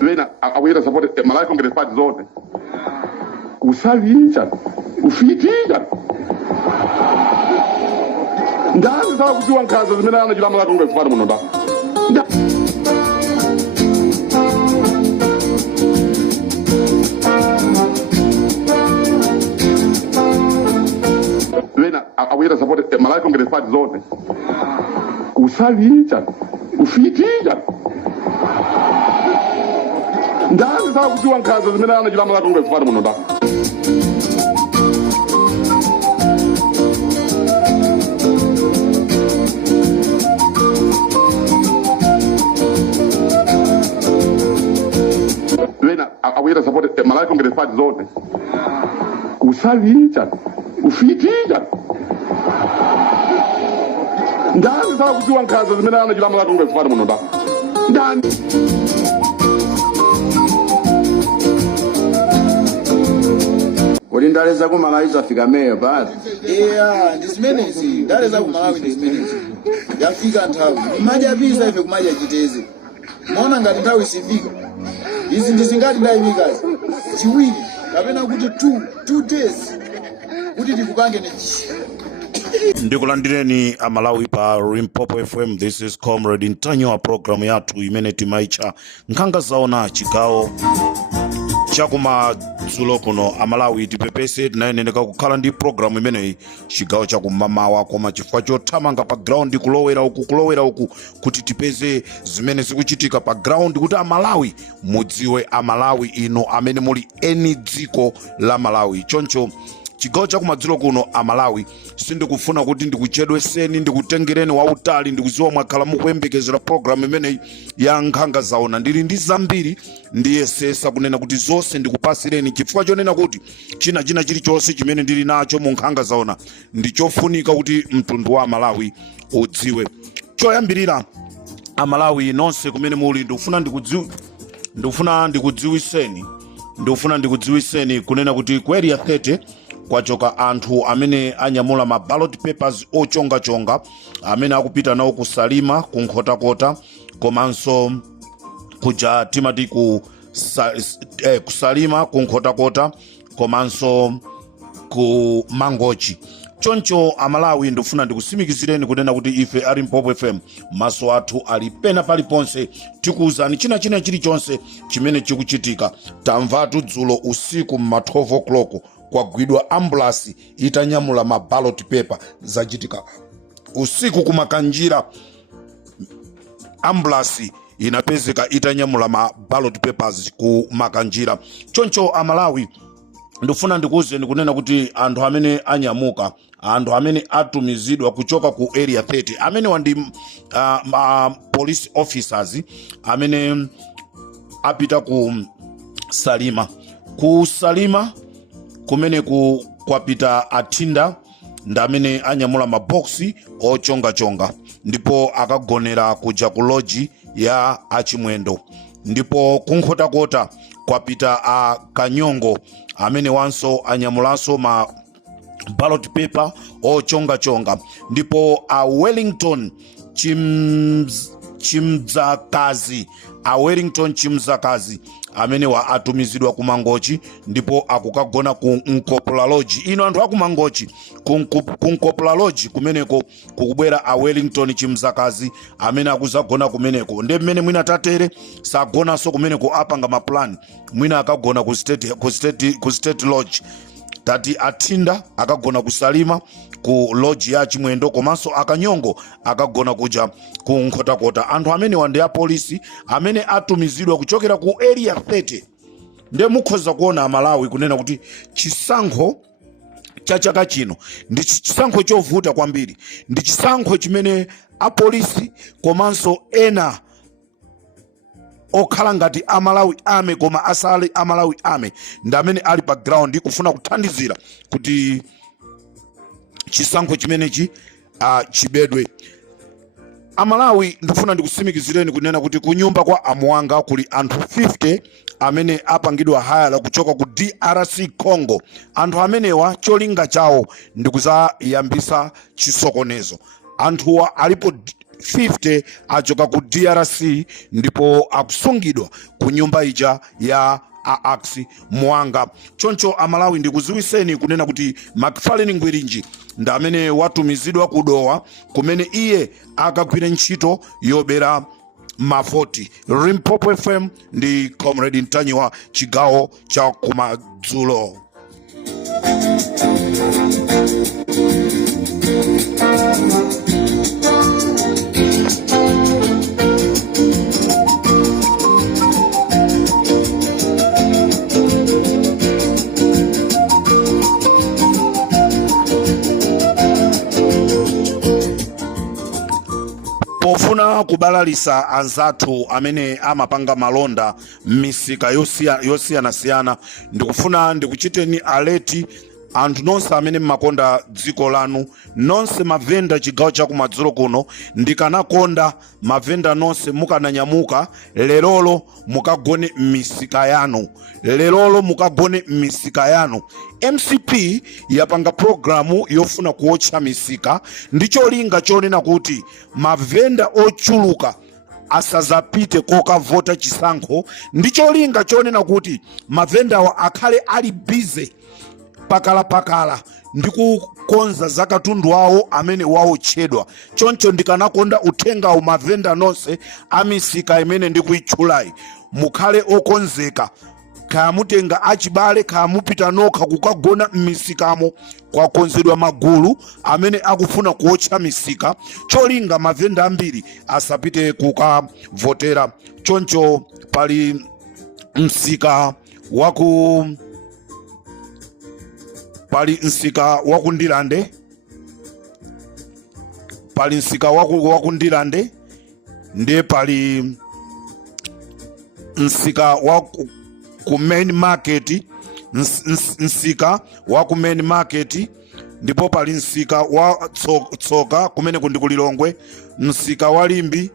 Wena awira support Malawi Congress Party zote. Usavicha, ufitika. Ndazi sawa kujua nkazo zimena anajua Malawi Congress Party muno da. Wena awira support Malawi Congress Party zote. Usavicha, ufitika. Ndazi sawa kujua nkazo zimena anajua Malawi Congress Party muno da. Wena awira support Malawi Congress Party zote. Usavicha, ufitika. Ndazi sawa kujua nkazo zimena anajua Malawi Congress Party muno da. Ndaleza ku Malawi zafika meyo basi. Yeah, this minutes. Ndaleza ku Malawi this minutes. Yafika nthawi. Maja pisa ife kumaja chitezi. Muona ngati nthawi isifika. Izi ndisingati ndayimikazi. Chiwiri kapena kuti 2 days. Kuti tikupange ne Ndikulandireni Amalawi pa Limpopo FM. This is Comrade Ntanyo, program yathu imene timaicha nkhanga zaona chigawo chakumadzulo kuno Amalawi tipepese tinayeneka kukhala ndi program imeneyi chigawo chakumamawa, koma chifukwa chothamanga pa ground kulowera uku kuti tipeze zimene zikuchitika pa ground kuti Amalawi mudziwe Amalawi ino amene muli eni dziko la Malawi. Choncho chigawo chakumadzulo kuno Amalawi sindikufuna kuti ndikuchedweseni ndikutengereni wautali ndikuziwa mwakhala mukuyembekezera program imeneyi ya nkhanga zaona. Ndili ndi zambiri ndiyesesa kunena kuti zonse ndikupasireni chifukwa chonena kuti china chilichonse chimene ndili nacho mu nkhanga zaona ndichofunika kuti mtundu wa Amalawi udziwe. Choyambirira Amalawi nonse kumene muli ndikufuna ndikudziwiseni kunena kuti ku area 30 kwachoka anthu amene anyamula ma ballot papers ochonga amene akupita nawo kusalima kunkhotakota komanso kuja timati kusalima kunkhotakota komanso ku mangochi. Choncho Amalawi ndofuna ndikusimikizireni kunena kuti ife ali Limpopo FM maso athu ali pena paliponse tikuuzani china chilichonse chimene chikuchitika. Tamvatu dzulo usiku ma 12 o'clock kwagwidwa ambulance itanyamula ma ballot paper zachitika usiku kumakanjira. Ambulance inapezeka itanyamula ma ballot papers ku makanjira. Choncho Amalawi ndofuna ndikuuzeni kunena kuti anthu amene anyamuka, anthu amene atumizidwa kuchoka ku area 30 amene wandi police officers amene apita ku salima kumene kwapita athinda ndamene anyamula maboksi ochonga ndipo akagonera kuja ku lodge ya achimwendo. Ndipo kunkhotakota kwapita Kanyongo amene wanso anyamulanso ma ballot paper ochonga. Ndipo Wellington Chimdzakazi amene atumizidwa ku Mangochi ndipo akukagona ku Nkopula Lodge. Ino anthu aku Mangochi ku Nkopula Lodge kumeneko kukubwera Wellington Chimdzakazi amene akuzagona kumeneko. Nde mmene mwina tatere sagonanso kumeneko apanga maplan mwina akagona ku state lodge. Tati athinda akagona kusalima ku lodge ya chimwendo komanso Akanyongo akagona kuja ku nkhotakota. Anthu amene wandi polisi amene atumizidwa kuchokera ku area 30. Nde mukhoza kuona Amalawi kunena kuti chisankho cha chaka chino ndi chisankho chovuta kwambiri, ndi chisankho chimene apolisi komanso ena okhala ngati Amalawi ame koma asali Amalawi ame ndamene ali pa ground kufuna kuthandizira kuti chisankho chimenechi chibedwe. Amalawi ndifuna ndikusimikizireni kunena kuti kunyumba kwa amuwanga kuli anthu 50 amene apangidwa hayala kuchoka ku DRC Congo. Anthu amenewa cholinga chawo ndikuzayambisa chisokonezo. Anthuwa alipo 50 achoka ku DRC ndipo akusungidwa ku nyumba ija ya Aksi Mwanga. Choncho amalawi ndikuziwiseni kunena kuti Macfarlane Ngwirinji ndi amene watumizidwa kudowa kumene iye akagwira ntchito yobera mavoti. Limpopo FM ndi Comrade Ntanyiwa, chigawo cha kumadzulo. Pofuna kubalalisa anzathu amene amapanga malonda m'misika yosiyanasiyana, ndikufuna ndikuchiteni aleti anthu nonse amene mmakonda dziko lanu, nonse mavenda chigawo cha kumadzulo kuno. Ndikanakonda mavenda nonse mukananyamuka lerolo mukagone m'misika yanu, lerolo mukagone m'misika yanu. MCP yapanga programu yofuna kuotcha misika, ndicholinga chonena kuti mavenda ochuluka asazapite kokavota chisankho, ndicholinga chonena kuti mavendawa akhale ali bize pakala ndikukonza za katundu wawo amene waotchedwa. Choncho ndikanakonda uthengawo mavenda nonse amisika imene ndikuitchulayi mukhale okonzeka, kaya mutenga achibale kaya mupita nokha kukagona m'misikamo. Kwakonzedwa magulu amene akufuna kuotcha misika, cholinga mavenda ambiri asapite kukavotera. Choncho pali msika wakundilande, pali msika wakundilande, ndiye pali msika ku main market, msika wa ku main market, ndipo pali msika wa tsoka kumene kundi kulilongwe, msika wa limbi,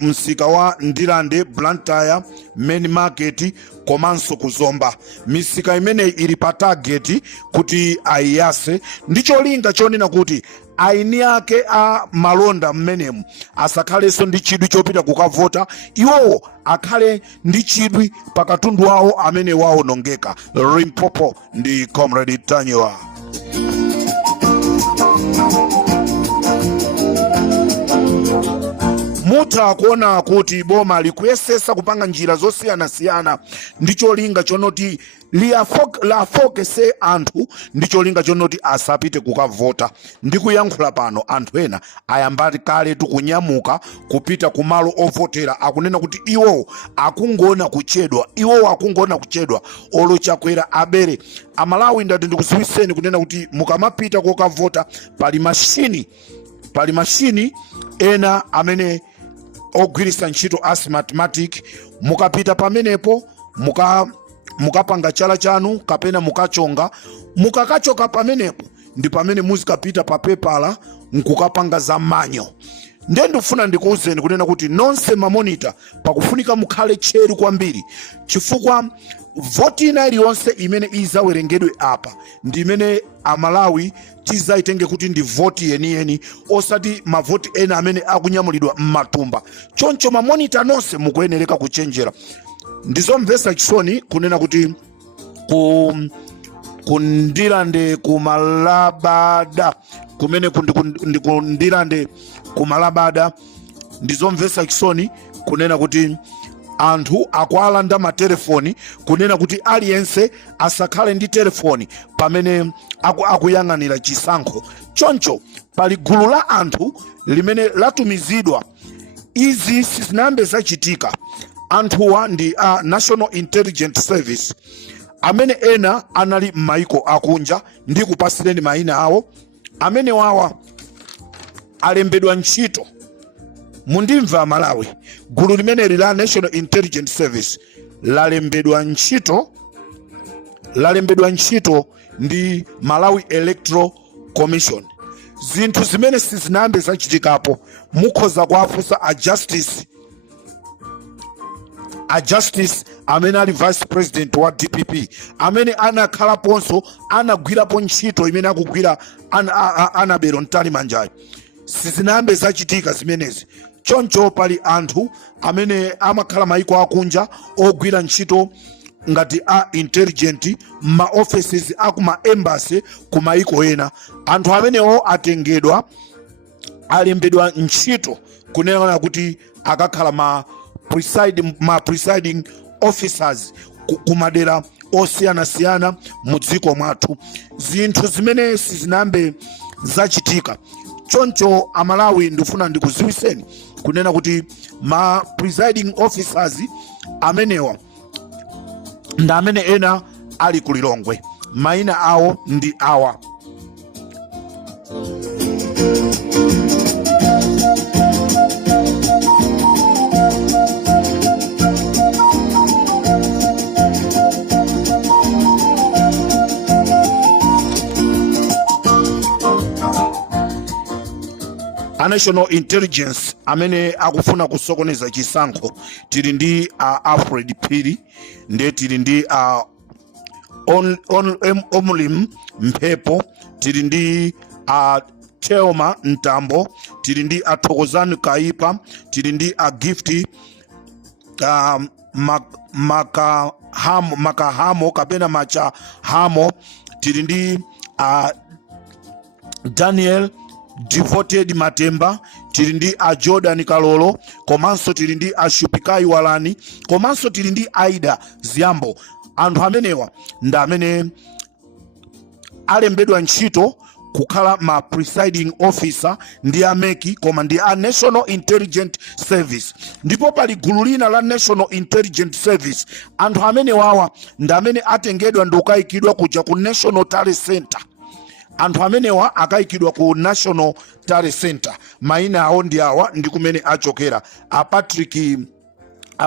msika wa ndilande, Blantyre, main market, komanso kuzomba. Misika imene ili pa target kuti ayase, ndicholinga chonena kuti aini ake a malonda mmenemu asakhalenso ndi chidwi chopita kukavota, iwowo akhale ndi chidwi pakatundu wawo amene waonongeka. Limpopo ndi Comrade Ntanyiwa. Mutha kuona kuti boma likuyesesa kupanga njira zosiyanasiyana, ndicholinga chonoti lafokese anthu, ndicholinga chonoti asapite kukavota. Ndikuyankhula pano anthu ena ayambati kale tikunyamuka kupita kumalo ovotera, akunena kuti iwo akungona kuchedwa, olo chakwera abere. Amalawi ndati ndikuziwiseni kunena kuti mukamapita kokavota pali mashini ena amene ogwirisa ntchito as mathematic. Mukapita pamenepo mukapanga chala chanu kapena mukachonga, mukakachoka pamenepo ndi pamene muzikapita pa pepala nkukapanga za manyo. Ndiye ndifuna ndikuwuzeni kunena kuti nonse mamonita pakufunika mukhale cheru kwambiri, chifukwa voti ina iliyonse imene izawerengedwe apa ndi imene amalawi tizaitenge kuti ndi voti yeniyeni, osati mavoti ena amene akunyamulidwa m'matumba. Choncho mamonita nonse mukuyenereka kuchenjera. Ndizomvetsa chisoni kunena kuti kundilande kumalabada kumene kundilande kumalabada, ndizomvetsa chisoni kunena kuti anthu akwalanda matelefoni, kunena kuti aliyense asakhale ndi telefoni pamene akuyang'anira chisankho. Choncho pali gulu la anthu limene latumizidwa. Izi sizinambe zachitika. Anthuwa ndi a National Intelligence Service amene ena anali m'maiko akunja, ndi kupasireni mayina awo. Amene wawa alembedwa ntchito, mundimva Malawi, gulu limene la National Intelligence Service lalembedwa ntchito ndi Malawi Electoral Commission. Zinthu zimene sizinambe zachitikapo mukhoza kuwafunsa a justice amene ali vice president wa DPP, amene anakhalaponso anagwirapo ntchito imene akugwira Anabelo Ntali Manjayi. sizinayambe zachitika zimenezi. Choncho pali anthu amene amakhala maiko akunja ogwira ntchito ngati a intelligent ma offices akuma embassy ku maiko ena. Anthu amenewo atengedwa alembedwa ntchito kunena kuti akakhala ma presiding officers kumadera osiyanasiyana mu dziko mwathu. Zinthu zimene sizinambe zachitika. Choncho Amalawi ndifuna ndikuziwiseni kunena kuti ma presiding officers amenewa ndi amene ena ali ku Lilongwe. Maina awo ndi awa: a national intelligence amene akufuna kusokoneza chisankho. Tili ndi Alfred Phiri, ndiye tili ndi Omlim Mphepo, tili ndi Theoma Ntambo, tili ndi Thokozani Kaipa, tili ndi Gift Makahamo kapena Machahamo, tili ndi Daniel Devoted Matemba, tili ndi Jordan Kalolo, komanso tili ndi Shupikai Walani, komanso tili ndi Aida Ziambo. Anthu amenewa ndi amene alembedwa ntchito kukhala ma presiding officer ndi ameki, koma ndi a National Intelligence Service. Ndipo pali gulu lina la National Intelligence Service. Anthu amenewawa ndi amene atengedwa ndi kukayikidwa kuja ku National Talent Center. Anthu amenewa akayikidwa ku National Talent Center. Maina awo ndi awa, ndi kumene achokera.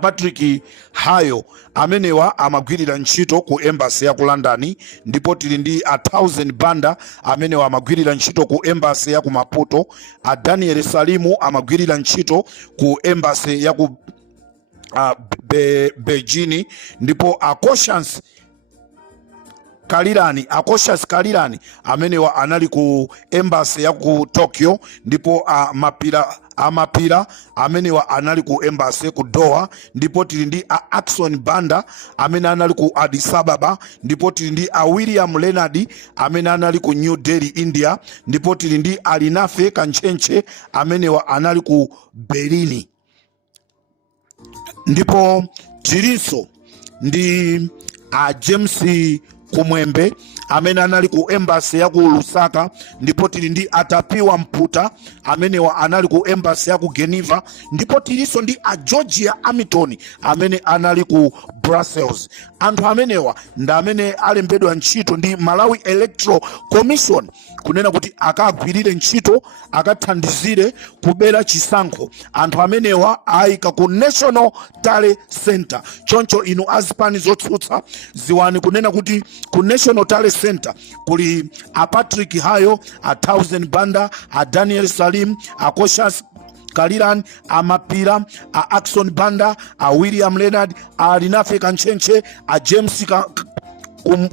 Patrick Hayo amenewa amagwirira ntchito ku embassy ya ku London. Ndipo tili ndi 1000 Banda amenewa amagwirira ntchito ku embassy ya ku Maputo. Daniel Salimu amagwirira ntchito ku embassy ya ku Beijing. Ndipo Conscience Kalirani amenewa anali ku embassy ya ku Tokyo. Ndipo Mapira amenewa anali ku embassy ku Doha. Ndipo tili ndi Ackson Banda amene anali ku Addis Ababa. Ndipo tili ndi William Leonard amene anali ku New Delhi, India. Ndipo tili ndi Alinafe Kanchenche amenewa anali ku Berlin. Ndipo tilinso ndi James Kumwembe amene anali ku embassy ya ku Lusaka. Ndipo tili ndi Atapiwa Mputa amenewa anali ku embassy ya ku Geneva. Ndipo tilinso ndi Georgia Hamilton amene anali ku Brussels. Anthu amenewa ndi amene alembedwa ntchito ndi Malawi Electoral Commission kunena kuti akagwirire ntchito, akathandizire kubera chisankho. Anthu amenewa ayika ku National Talent Center. Choncho inu azipani zotsutsa ziwani kunena kuti ku National Talent Center kuli Patrick Hayo, 1000 Banda, Daniel Salim, Conscience Kalirani, Mapira, Ackson Banda, William Leonard, Alinafe Kanchenche, James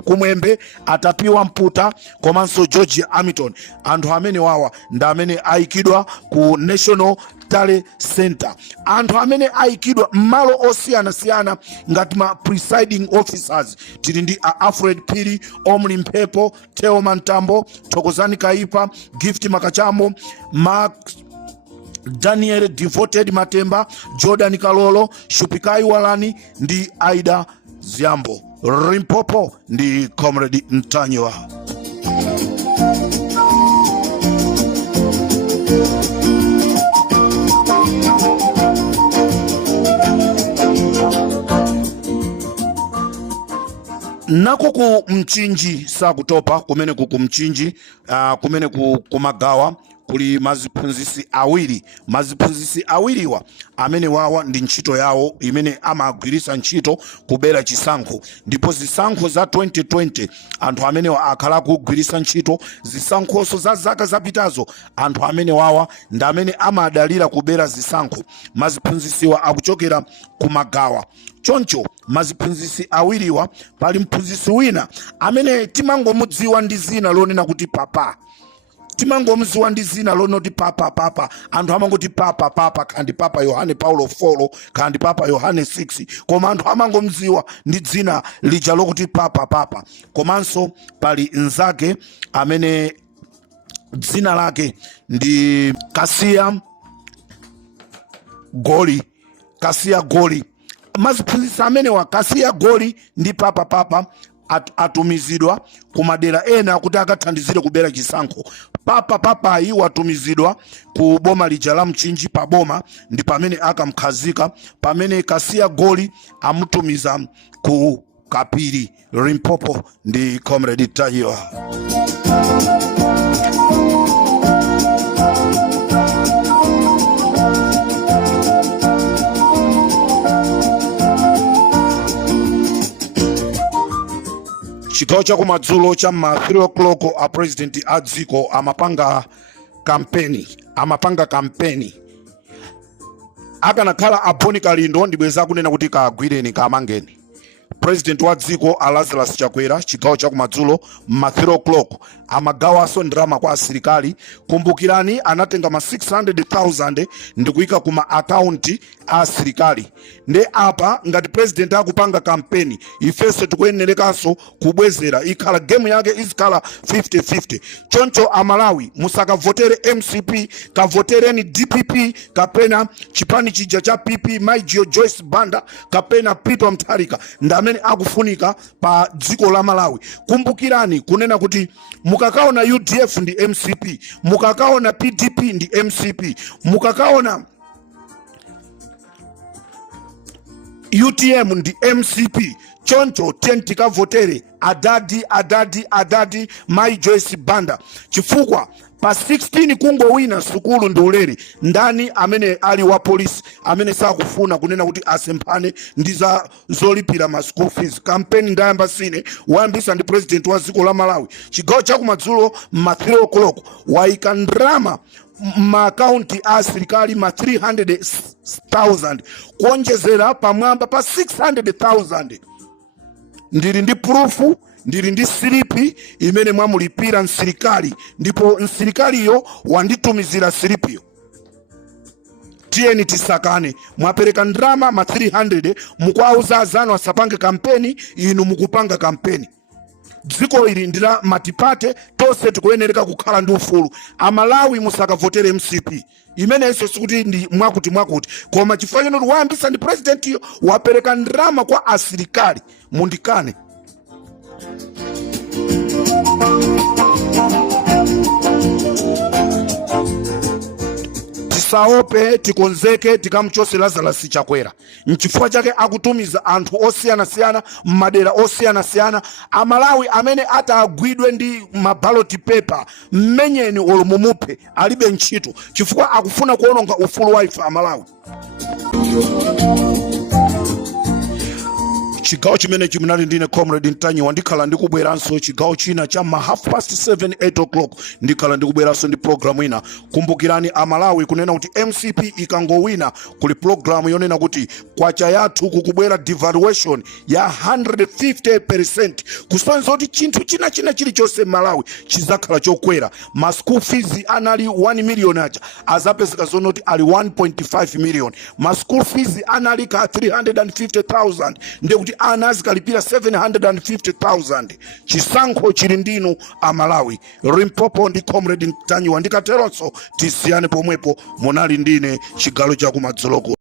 Kumwembe, Atapiwa Mputa, komanso Georgia Hamilton. Anthu amene wawa ndi amene ayikidwa ku National Talent Center. Anthu amene ayikidwa malo osiyanasiyana ngati ma presiding officers tili ndi Alfred Phiri, Omlim Mphepo, Theoma Ntambo, Thokozani Kaipa, Gift Makachamo, Daniel Devoted Matemba, Jordan Kalolo, Shupikai Walani ndi Aida Ziambo. Rimpopo ndi Comrade Ntanywa. Nako ku Mchinji sakutopa kumene ku Mchinji kumene ku Magawa kuli maziphunzisi awiriwa amene wawa ndi ntchito yawo imene amagwirisa ntchito kubera chisankho. Ndipo zisankho za 2020 anthu amene akhala kugwirisa ntchito, zisankhoso za zaka zapitazo anthu amene wawa ndi amene amadalira kubera zisankho. Maziphunzisiwa akuchokera ku Magawa. Choncho maziphunzisi awiriwa pali mphunzisi wina amene timangomudziwa ndi zina lonena kuti Papa. timangomziwa ndi zina lonoti papa anthu amangoti papa kandi papa Yohane Paulo 4 kandi papa Yohane 6 koma anthu amangomziwa ndi dzina lija lokuti papa. Komanso pali nzake amene dzina lake ndi Kasia Goli maziphunzitsa amene wa Kasia Goli ndi papa atumizidwa ku madera ena kuti akathandizire kubera chisankho. Papayi watumizidwa ku boma lija la Mchinji pa boma ndi pamene akamkhazika, pamene Kasia Goli amutumiza ku Kapiri Limpopo ndi Comrade Tayiwa. Chigawo cha kumadzulo cha ma 3 o'clock a president a dziko amapanga kampeni akanakhala aboni kalindo ndibweza kunena kuti kagwireni kamangeni. President wa dziko Lazarus Chakwera chigawo cha kumadzulo ma 3 o'clock amagawaso ndrama kwa asilikali. Kumbukirani anatenga ma 600,000 ndikuika kuma akaunti a asilikali. Nde apa ngati president akupanga kampeni ifese tikuyenerekaso kubwezera ikhala game yake izikhala 50-50. Choncho amalawi musakavotere MCP, kavotereni DPP kapena chipani chija cha PP Maigio Joyce Banda kapena Peter Mutharika ndamene akufunika pa dziko la Malawi. Kumbukirani kunena kuti mukakaona UDF ndi MCP, mukakaona PDP ndi MCP, mukakaona UTM ndi MCP. Choncho tentika votere adadi Mai Joyce Banda chifukwa pa 16 kungowina sukulu ndi ulere. Ndani amene ali wa polisi amene sakufuna kunena kuti asemphane ndi za zolipira ma school fees. Campaign ndayamba sine wayambisa ndi president wa dziko la Malawi chigawo cha kumadzulo ma 3 o'clock waika ndrama ma akaunti a asilikali ma 300,000 kuonjezera pamwamba pa 600,000. Ndili ndi proofu, ndili ndi silipi imene mwamulipira msilikali ndipo msilikaliyo wanditumizira silipiyo. Tiyeni tisakane, mwapereka ndrama ma 300 mukwauza azanu asapange kampeni, inu mukupanga kampeni. Dziko ili ndila matipate tose tikuyenereka kukhala ndi ufulu. Amalawi musakavotere MCP imene iso sikuti ndi mwakuti koma chifukwa chino wayambisa ndi president iyo wapereka ndrama kwa asilikali mundikane. Tisaope, tikonzeke, tikamchose Lazarus Chakwera. Nchifukwa chake akutumiza anthu osiyana madera osiyana. Amalawi amene atagwidwe ndi mabaloti paper mmenyeni olumumupe alibe ntchito chifukwa akufuna kuononga ufulu wa ife Amalawi. Chigawo chimene chimunali ndine Comrade Ntanyiwa ndikhala ndikubweranso chigawo china cha ma 7:30 8 o'clock ndikhala ndikubweranso ndi programu ina. Kumbukirani Amalawi kunena kuti MCP ikangowina kuli programu yonena kuti kwacha yathu kukubwera devaluation ya 150%. Kusonza kuti chinthu china chilichonse Malawi chizakhala chokwera. Ma school fees anali 1 million aja azapezeka zonoti ali 1.5 million. Ma school fees anali ka 350,000 ndekuti ana azikalipira 750,000. Chisankho chili ndinu Amalawi. Limpopo ndi Comrade Ntanyiwa ndikateronso tisiyane pomwepo munali ndine chigalo cha kumadzuloko.